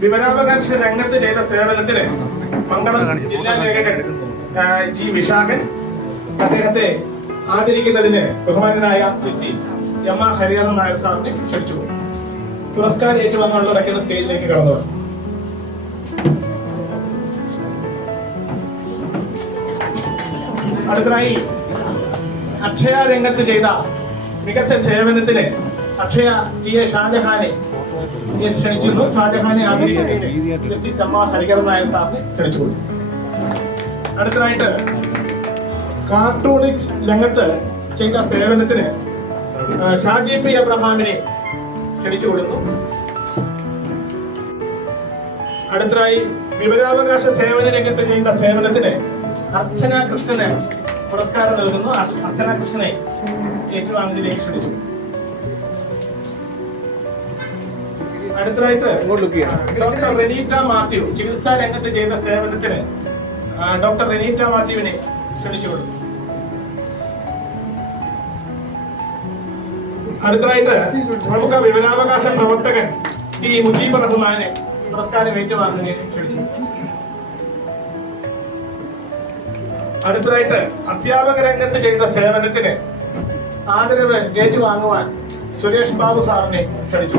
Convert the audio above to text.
വിവരാവകാശ രംഗത്ത് ചെയ്ത സേവനത്തിന് മംഗളം ജില്ലാ ലേഖകൻ ജി വിശാഖൻ അദ്ദേഹത്തെ ആദരിക്കുന്നതിന് ബഹുമാനനായ Mrs M R Hariharan Nair സാറിനെ ക്ഷണിച്ചു. പുരസ്കാരം ഏറ്റുവാങ്ങാനുള്ളവരൊക്കെ സ്റ്റേജിലേക്ക് കടന്നു അടുത്തതായി അക്ഷയ രംഗത്ത് ചെയ്ത മികച്ച സേവനത്തിന് അക്ഷയ ടി എ ഷാജഹാനെ ക്ഷണിച്ചിരുന്നു. ഷാജഹാനെ എം ആർ ഹരിഹരൻ നായർ സാറിനെ ക്ഷണിച്ചു അടുത്തതായിട്ട് കാർട്ടൂണിക്സ് രംഗത്ത് ചെയ്ത സേവനത്തിന് ഷാജി പി അബ്രഹാമിനെ ക്ഷണിച്ചു കൊടുത്തു അടുത്തതായി വിവരാവകാശ സേവന രംഗത്ത് ചെയ്ത സേവനത്തിന് അർച്ചന കൃഷ്ണന് പുരസ്കാരം നൽകുന്നു. അർ- അർച്ചന കൃഷ്ണനെ ഏറ്റുവാങ്ങുന്നതിലേക്ക് ക്ഷണിച്ചു. അടുത്തതായിട്ട് ഡോക്ടർ റെനീറ്റ മാത്യു ചികിത്സാ രംഗത്ത് ചെയ്ത സേവനത്തിന് ഡോക്ടർ റെനീറ്റ മാത്യുവിനെ ക്ഷണിച്ചുകൊള്ളു. അടുത്തതായിട്ട് പ്രമുഖ വിവരാവകാശ പ്രവർത്തകൻ ടി മുജീബ് റഹ്മാനെ പുരസ്കാരം ഏറ്റുവാങ്ങുന്നതിന് ക്ഷണിച്ചു. അടുത്തതായിട്ട് അധ്യാപക രംഗത്ത് ചെയ്ത സേവനത്തിന് ആദരവ് ഏറ്റുവാങ്ങുവാൻ സുരേഷ് ബാബു സാറിനെ ക്ഷണിച്ചു.